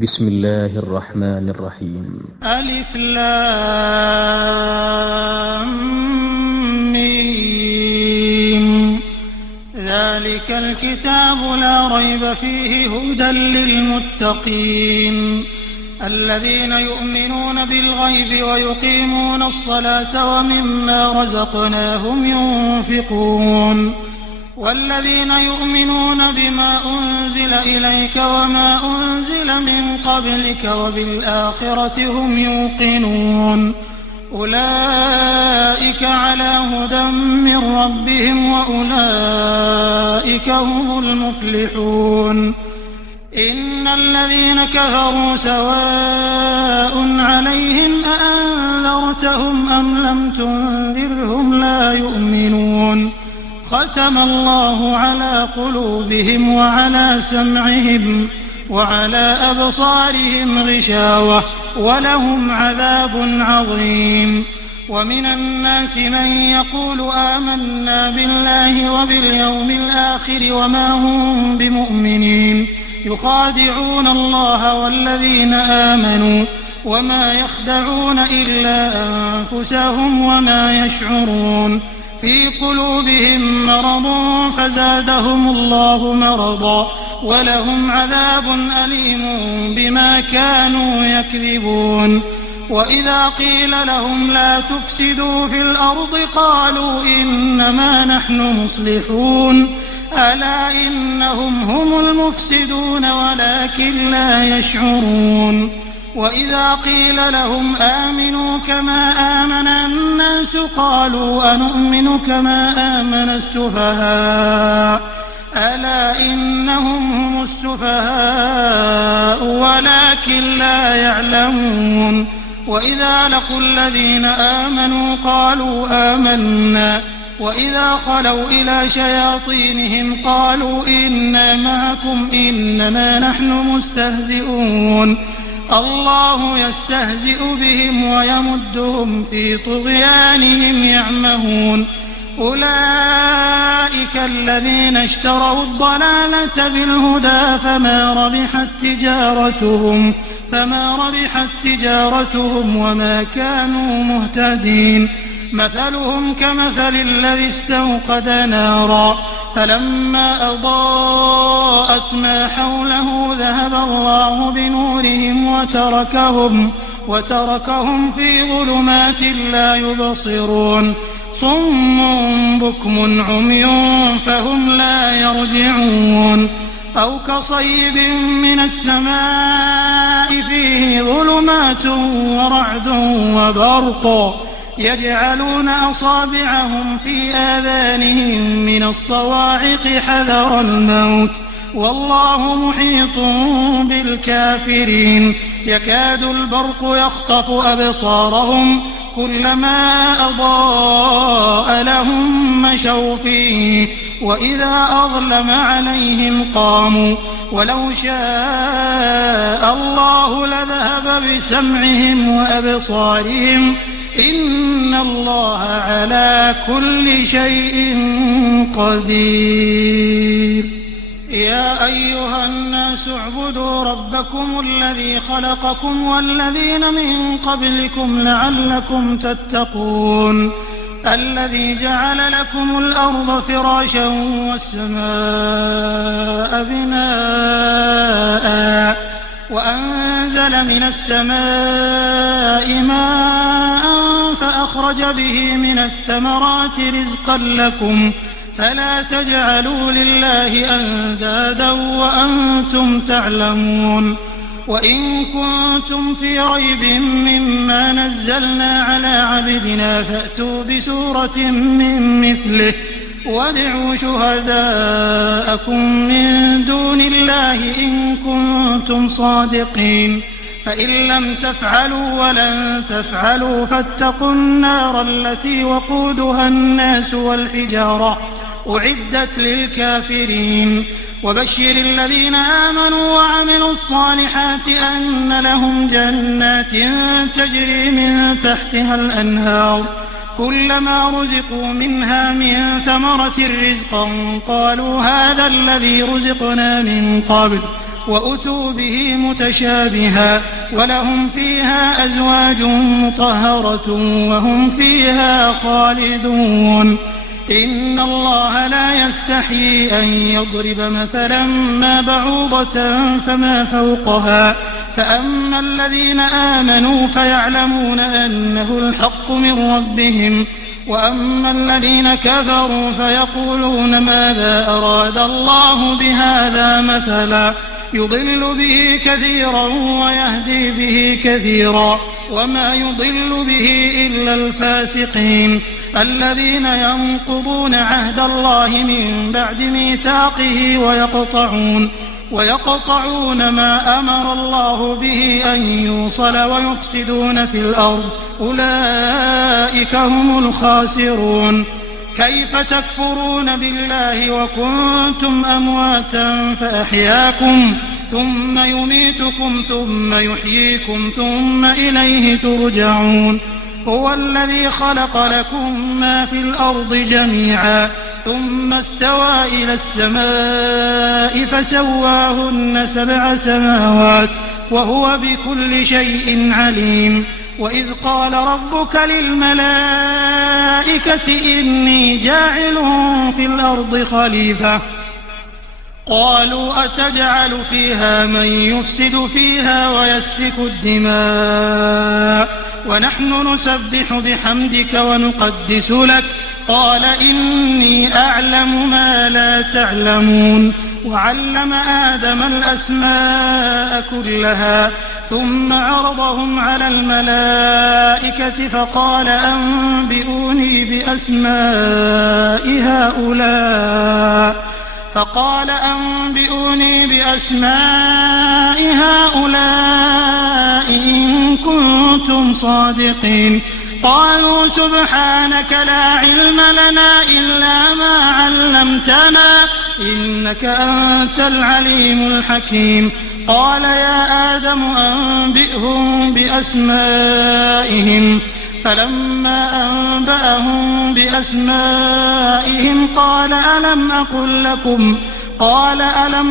بسم الله الرحمن الرحيم. ألف لام ميم. ذلك الكتاب لا ريب فيه هدى للمتقين الذين يؤمنون بالغيب ويقيمون الصلاة ومما رزقناهم ينفقون والذين يؤمنون بما أنزل إليك وما أنزل من قبلك وبالآخرة هم يوقنون أولئك على هدى من ربهم وأولئك هم المفلحون. إن الذين كفروا سواء عليهم أأنذرتهم أم لم تنذرهم لا يؤمنون. ختم الله على قلوبهم وعلى سمعهم وعلى أبصارهم غشاوة ولهم عذاب عظيم. ومن الناس من يقول آمنا بالله وباليوم الآخر وما هم بمؤمنين يخادعون الله والذين آمنوا وما يخدعون إلا أنفسهم وما يشعرون. في قلوبهم مرض فزادهم الله مرضا ولهم عذاب أليم بما كانوا يكذبون. وإذا قيل لهم لا تفسدوا في الأرض قالوا إنما نحن مصلحون ألا إنهم هم المفسدون ولكن لا يشعرون. وإذا قيل لهم آمنوا كما آمن الناس قالوا أنؤمن كما آمن السفهاء ألا إنهم هم السفهاء ولكن لا يعلمون. وإذا لقوا الذين آمنوا قالوا آمنا وإذا خلوا إلى شياطينهم قالوا إنا معكم إنما نحن مستهزئون. الله يستهزئ بهم ويمدهم في طغيانهم يعمهون. أولئك الذين اشتروا الضلالة بالهدى فما ربحت تجارتهم وما كانوا مهتدين. مثلهم كمثل الذي استوقد نارا فلما أضاءت ما حوله ذهب الله بنورهم وتركهم في ظلمات لا يبصرون. صم بكم عمي فهم لا يرجعون. أو كصيب من السماء فيه ظلمات ورعد وبرق يجعلون أصابعهم في آذانهم من الصواعق حذر الموت والله محيط بالكافرين. يكاد البرق يخطف أبصارهم كلما أضاء لهم مشوا فيه وإذا أظلم عليهم قاموا ولو شاء الله لذهب بسمعهم وأبصارهم إن الله على كل شيء قدير. يا أيها الناس اعبدوا ربكم الذي خلقكم والذين من قبلكم لعلكم تتقون. الذي جعل لكم الأرض فراشا والسماء بناء وأنزل من السماء ماء فأخرج به من الثمرات رزقا لكم فلا تجعلوا لله أندادا وأنتم تعلمون. وإن كنتم في ريب مما نزلنا على عبدنا فأتوا بسورة من مثله وادعوا شهداءكم من دون الله إن كنتم صادقين. فإن لم تفعلوا ولن تفعلوا فاتقوا النار التي وقودها الناس والحجارة أعدت للكافرين. وبشر الذين آمنوا وعملوا الصالحات أن لهم جنات تجري من تحتها الأنهار كلما رزقوا منها من ثمرة رزقا قالوا هذا الذي رزقنا من قبل وأتوا به متشابها ولهم فيها أزواج مطهرة وهم فيها خالدون إن الله لا يستحيي أن يضرب مثلا ما بعوضة فما فوقها فأما الذين آمنوا فيعلمون أنه الحق من ربهم وأما الذين كفروا فيقولون ماذا أراد الله بهذا مثلا يضل به كثيرا ويهدي به كثيرا وما يضل به إلا الفاسقين الذين ينقضون عهد الله من بعد ميثاقه ويقطعون ما أمر الله به أن يوصل ويفسدون في الأرض أولئك هم الخاسرون كيف تكفرون بالله وكنتم أمواتا فأحياكم ثم يميتكم ثم يحييكم ثم إليه ترجعون هو الذي خلق لكم ما في الأرض جميعا ثم استوى إلى السماء فسواهن 7 سماوات وهو بكل شيء عليم وإذ قال ربك للملائكة إني جاعل في الأرض خليفة قالوا أتجعل فيها من يفسد فيها ويسفك الدماء ونحن نسبح بحمدك ونقدس لك قال إني أعلم ما لا تعلمون وعلم آدم الأسماء كلها ثم عرضهم على الملائكة فقال أنبئوني بأسماء هؤلاء إن كنتم صادقين قالوا سبحانك لا علم لنا إلا ما علمتنا إنك أنت العليم الحكيم قال يا آدم أنبئهم بأسمائهم فلما أنبأهم بأسمائهم قال ألم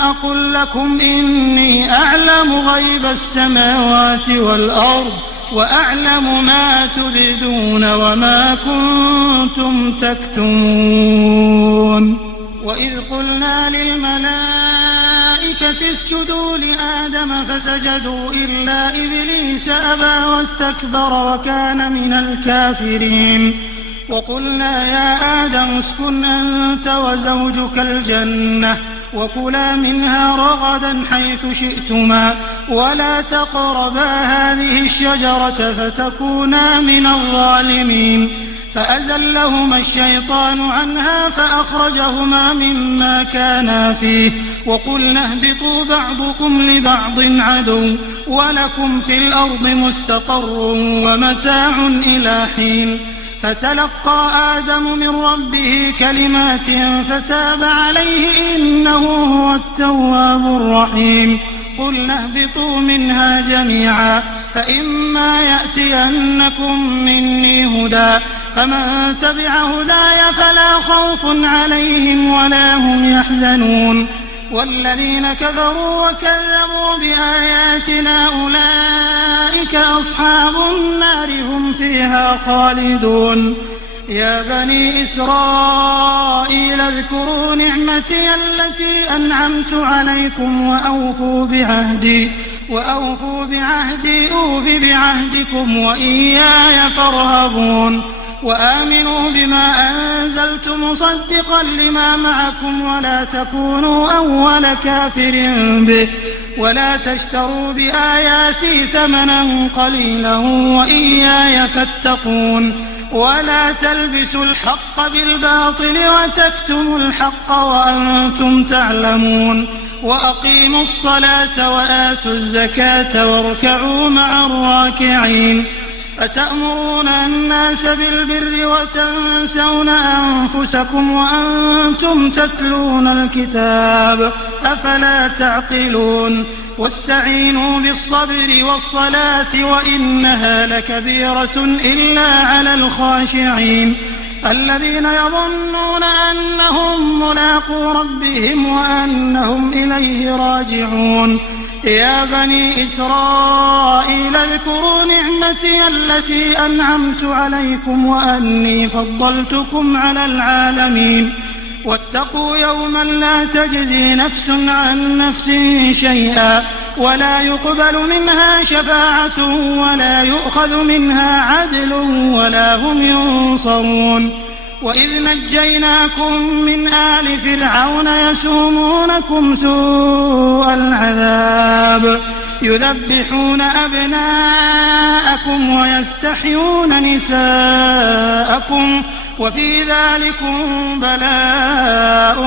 أقل لكم إني أعلم غيب السماوات والأرض وأعلم ما تبدون وما كنتم تكتمون وإذ قلنا للملائكة اسجدوا لآدم فسجدوا إلا إبليس أبى واستكبر وكان من الكافرين وقلنا يا آدم اسكن أنت وزوجك الجنة وكلا منها رغدا حيث شئتما ولا تقربا هذه الشجرة فتكونا من الظالمين فأزلهما الشيطان عنها فأخرجهما مما كانا فيه وقلنا اهبطوا بعضكم لبعض عدو ولكم في الأرض مستقر ومتاع إلى حين فتلقى آدم من ربه كلمات فتاب عليه إنه هو التواب الرحيم قلنا اهبطوا منها جميعا فإما يأتينكم مني هدى فمن تبع هداي فلا خوف عليهم ولا هم يحزنون والذين كفروا وكذبوا بآياتنا أولئك أصحاب النار هم فيها خالدون يا بني إسرائيل اذكروا نعمتي التي أنعمت عليكم وأوفوا بعهدي أوف بعهدكم وإياي فارهبون وآمنوا بما أنزلت مصدقا لما معكم ولا تكونوا أول كافر به ولا تشتروا بآياتي ثمنا قليلا وإياي فاتقون ولا تلبسوا الحق بالباطل وتكتموا الحق وأنتم تعلمون وأقيموا الصلاة وآتوا الزكاة واركعوا مع الراكعين أتأمرون الناس بالبر وتنسون أنفسكم وأنتم تتلون الكتاب أفلا تعقلون واستعينوا بالصبر والصلاة وإنها لكبيرة إلا على الخاشعين الذين يظنون أنهم ملاقو ربهم وأنهم إليه راجعون يا بني إسرائيل اذكروا نعمتي التي أنعمت عليكم وأني فضلتكم على العالمين واتقوا يوما لا تجزي نفس عن نفس شيئا ولا يقبل منها شفاعة ولا يؤخذ منها عدل ولا هم ينصرون وإذ نجيناكم من آل فرعون يسومونكم سوء العذاب يذبحون أبناءكم ويستحيون نساءكم وفي ذلكم بلاء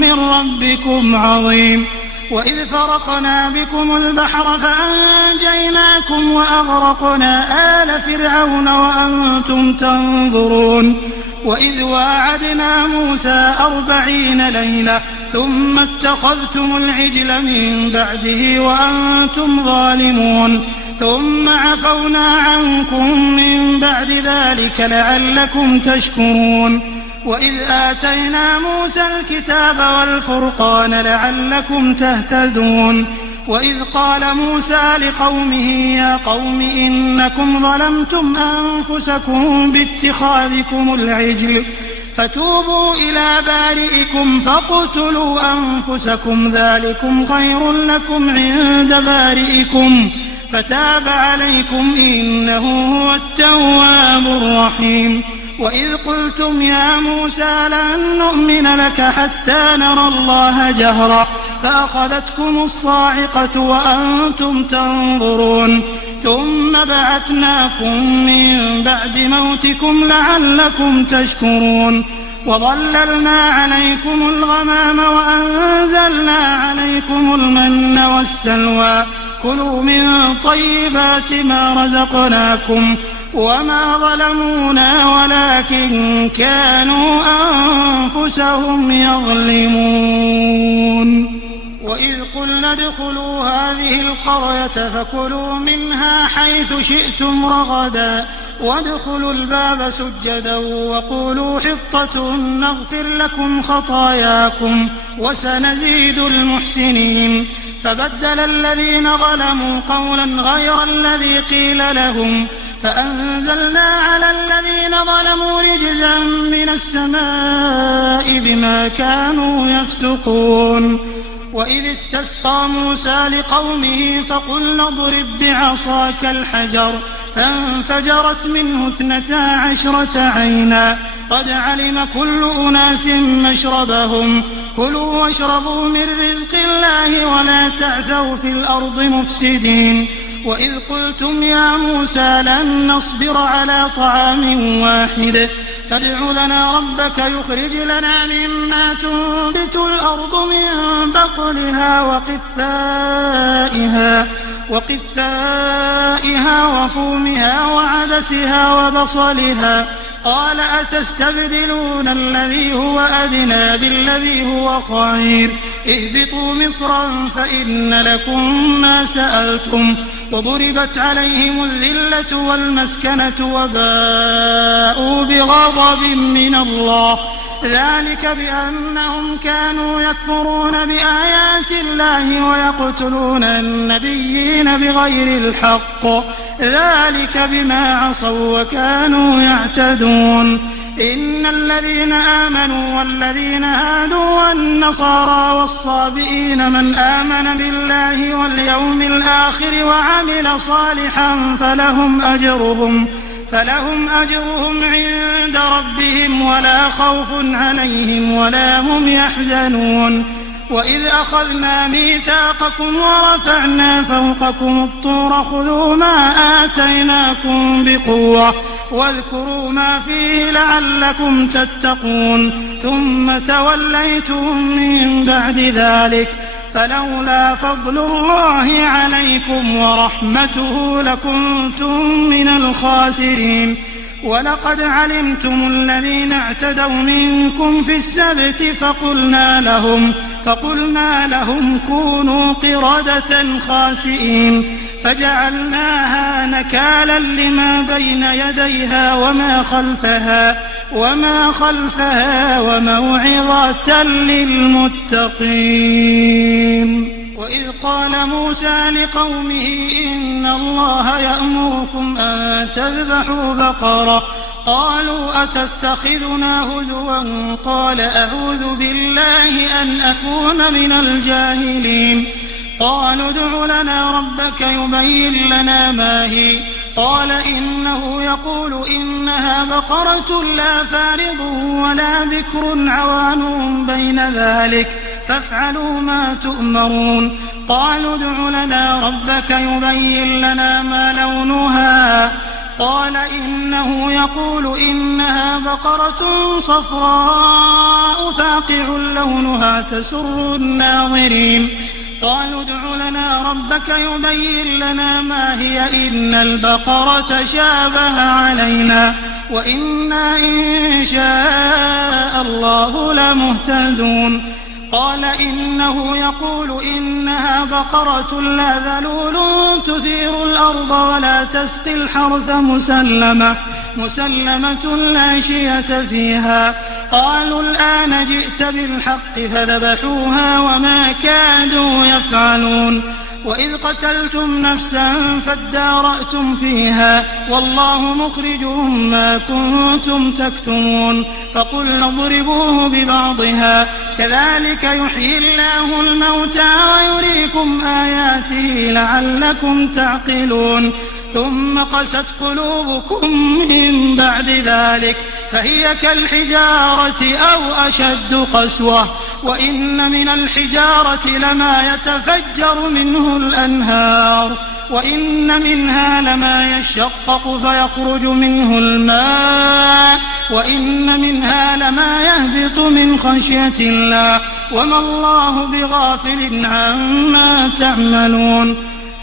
من ربكم عظيم وإذ فرقنا بكم البحر فأنجيناكم وأغرقنا آل فرعون وأنتم تنظرون وإذ واعدنا موسى 40 ليلة ثم اتخذتم العجل من بعده وأنتم ظالمون ثم عفونا عنكم من بعد ذلك لعلكم تشكرون وإذ آتينا موسى الكتاب والفرقان لعلكم تهتدون وإذ قال موسى لقومه يا قوم إنكم ظلمتم أنفسكم باتخاذكم العجل فتوبوا إلى بارئكم فاقتلوا أنفسكم ذلكم خير لكم عند بارئكم فتاب عليكم إنه هو التواب الرحيم وإذ قلتم يا موسى لن نؤمن لك حتى نرى الله جهرا فأخذتكم الصاعقة وأنتم تنظرون ثم بعثناكم من بعد موتكم لعلكم تشكرون وظللنا عليكم الغمام وأنزلنا عليكم المن والسلوى كلوا من طيبات ما رزقناكم وما ظلمونا ولكن كانوا أنفسهم يظلمون وإذ قلنا ادخلوا هذه القرية فكلوا منها حيث شئتم رغدا وادخلوا الباب سجدا وقولوا حطة نغفر لكم خطاياكم وسنزيد المحسنين فبدل الذين ظلموا قولا غير الذي قيل لهم فأنزلنا على الذين ظلموا رجزا من السماء بما كانوا يفسقون وإذ استسقى موسى لقومه فقلنا اضرب بعصاك الحجر فانفجرت منه 12 عينا قد علم كل أناس مشربهم كلوا واشربوا من رزق الله ولا تعثوا في الأرض مفسدين وإذ قلتم يا موسى لن نصبر على طعام واحد فادع لنا ربك يخرج لنا مما تنبت الأرض من بقلها وقثائها وفومها وعدسها وبصلها قال أتستبدلون الذي هو أدنى بالذي هو خير اهبطوا مصرا فإن لكم ما سألتم وضربت عليهم الذلة والمسكنة وباءوا بغضب من الله ذلك بأنهم كانوا يكفرون بآيات الله ويقتلون النبيين بغير الحق ذلك بما عصوا وكانوا يعتدون إن الذين آمنوا والذين هادوا والنصارى والصابئين من آمن بالله واليوم الآخر وعمل صالحا فلهم أجرهم عند ربهم ولا خوف عليهم ولا هم يحزنون وإذ أخذنا ميثاقكم ورفعنا فوقكم الطور خذوا ما آتيناكم بقوة واذكروا ما فيه لعلكم تتقون ثم توليتم من بعد ذلك فلولا فضل الله عليكم ورحمته لكنتم من الخاسرين ولقد علمتم الذين اعتدوا منكم في السبت فقلنا لهم كونوا قردة خاسئين فجعلناها نكالا لما بين يديها وما خلفها وما خلفها وموعظة للمتقين. وإذ قال موسى لقومه إن الله يأمركم أن تذبحوا بقرة قالوا أتتخذنا هزوا قال أعوذ بالله أن أكون من الجاهلين. قالوا ادع لنا ربك يبين لنا ما هي قال إنه يقول إنها بقرة لا فارض ولا بكر عوان بين ذلك فافعلوا ما تؤمرون. قالوا ادع لنا ربك يبين لنا ما لونها قال إنه يقول إنها بقرة صفراء فاقع لونها تسر الناظرين. قالوا ادع لنا ربك يبين لنا ما هي إن البقرة شابه علينا وإنا إن شاء الله لمهتدون. قال إنه يقول إنها بقرة لا ذلول تثير الأرض ولا تسقي الحرث مسلمة لا شية فيها. قالوا الآن جئت بالحق فذبحوها وما كادوا يفعلون. وإذ قتلتم نفسا فادارأتم فيها والله مخرج ما كنتم تكتمون. فقلنا اضربوه ببعضها كذلك يحيي الله الموتى ويريكم آياته لعلكم تعقلون. ثم قست قلوبكم من بعد ذلك فهي كالحجارة أو أشد قسوة وإن من الحجارة لما يتفجر منه الأنهار وإن منها لما يشقق فيخرج منه الماء وإن منها لما يهبط من خشية الله وما الله بغافل عما تعملون.